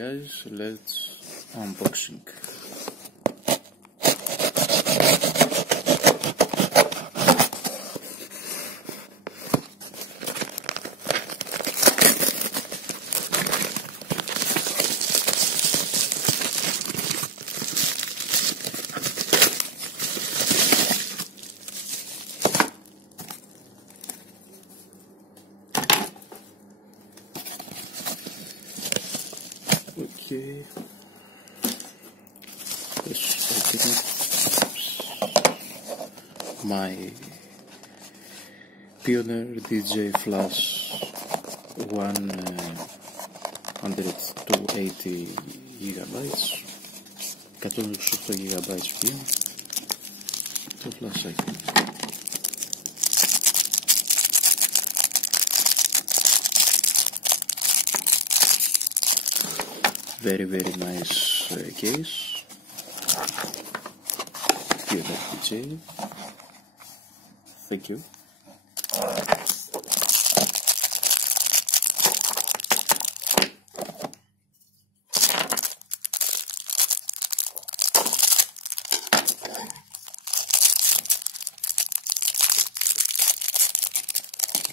guys, let's unboxing. Okay, let's open it. My Pioneer DJ Flash 180 GB, 128 GB πια, το φλασάκι. Very nice case. Pioneer DJ. Thank you.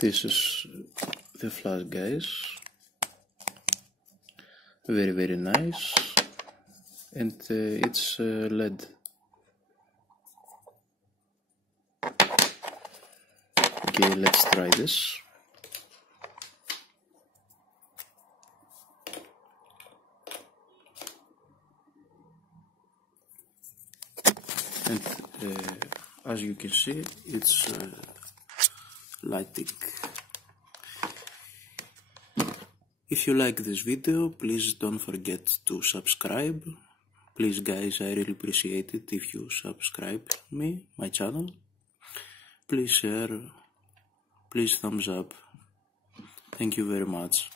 This is the flash, guys. Very nice, and it's LED. Okay, let's try this. And as you can see, it's lighting. If you like this video, please don't forget to subscribe. Please guys, I really appreciate it if you subscribe my channel. Please share, please thumbs up. Thank you very much.